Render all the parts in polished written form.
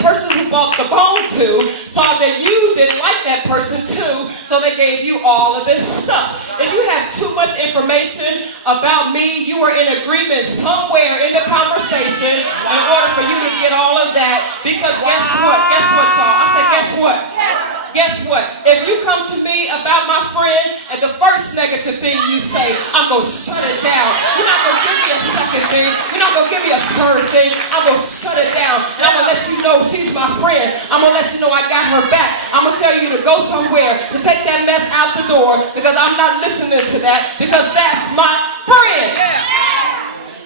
person who bought the bone to saw that you didn't like that person too, so they gave you all of this stuff. If you have too much information about me, you are in agreement somewhere in the conversation in order for you to get all of that. Because guess what? Guess what, y'all? I said, guess what? Guess what? If you come to me about my friend and the first negative thing you say, I'm going to shut it down. You're not going to give me a second thing. You're not going to give me a third thing. I'm going to shut it down. And I'm going to let you know she's my friend. I'm going to let you know I got her back. I'm going to tell you to go somewhere, to take that mess out the door, because I'm not listening to that, because that's my friend.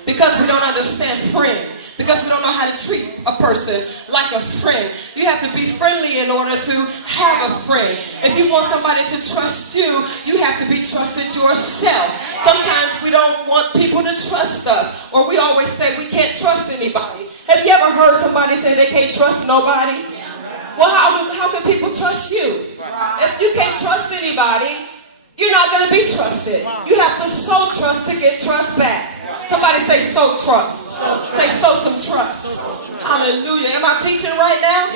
Because we don't understand friend. Because we don't know how to treat a person like a friend. You have to be friendly in order to have a friend. If you want somebody to trust you, you have to be trusted yourself. Sometimes we don't want people to trust us, or we always say we can't trust anybody. Have you ever heard somebody say they can't trust nobody? Well, how can people trust you? If you can't trust anybody, you're not going to be trusted. You have to sow trust to get trust back. Somebody say sow trust. Say sow some trust. Hallelujah. Am I teaching right now?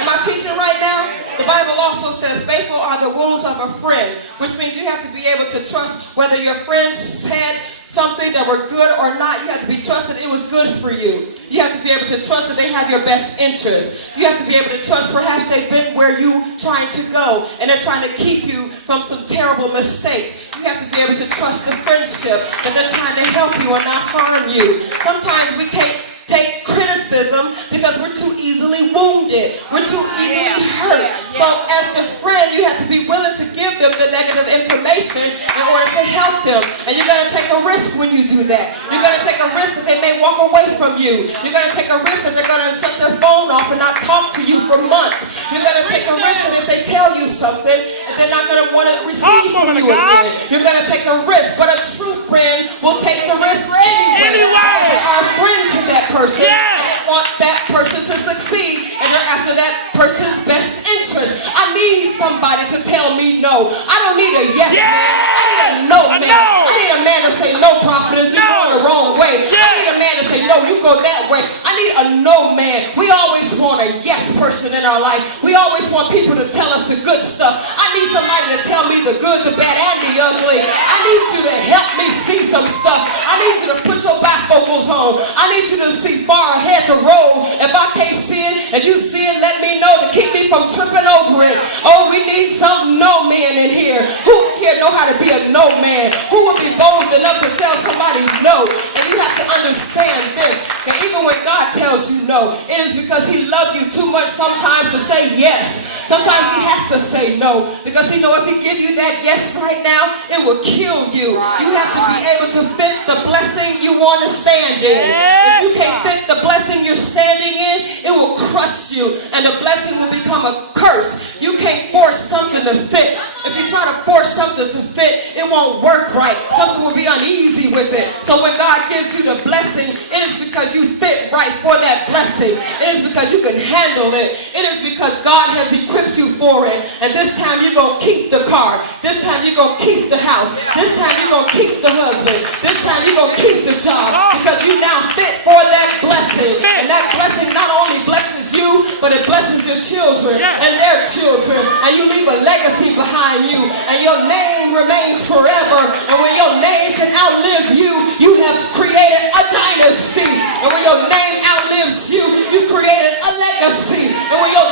Am I teaching right now? The Bible also says faithful are the wounds of a friend, which means you have to be able to trust whether your friends said something that were good or not. You have to be trusted it was good for you. You have to be able to trust that they have your best interest. You have to be able to trust perhaps they've been where you trying to go and they're trying to keep you from some terrible mistakes. You have to be able to trust the friendship that they're trying to help you or not harm you. Sometimes we can't take criticism because we're too easily wounded. We're too easily hurt. So as the friend, you have to be willing to give them the negative information in order to help them. And you're going to take a risk when you do that. You're going to take a risk that they may walk away from you. You're going to take a risk that they're going to shut their phone off and not talk to you for months. You're going to take a risk that if they tell you something, they're not going to want to receive from you again. You're going to take a risk. But a true friend will take the risk anyway. They are a friend to that person. They want that person to succeed, and they're after that person's best interest. I need somebody to tell me no. I don't need a yes man. I need a no man. I need a man to say no, prophetess, you're going the wrong way. I need a man to say no, you go that way. I need a no man. We always want a yes person in our life. We always want people to tell us the good stuff. I need somebody to tell me the good, the bad, and the ugly. I need you to help me see some stuff. I need you to put your bifocals on. I need you to see far ahead the road. If I can't see it, if you see it, let me know to keep me from tripping over it. Oh, we need some no man in here. Who here know how to be a no man? Who would be bold enough to tell somebody no? And you have to understand this. And even when God tells you no, it is because he loved you too much sometimes to say yes. Sometimes he has to say no. Because if he give you that yes right now, it will kill you. You have to be able to fit the blessing you want to stand in. If you can't fit the blessing you're standing in, it will crush you. And the blessing will become a curse. You can't force something to fit. If you try to force something to fit, it won't work right. Something will be uneasy with it. So when God gives you the blessing, it is because you fit right for that blessing. It is because you can handle it. It is because God has equipped you for it. And this time you're going to keep the car. This time you're going to keep the house. This time you're going to keep the husband. This time you're going to keep the job. Because you now fit for that blessing. And that blessing not only blesses you, but it blesses your children and their children. And you leave a legacy behind you, and your name remains forever. And when your name can outlive you, you have created a dynasty. And when your name outlives you, you created a legacy. And when your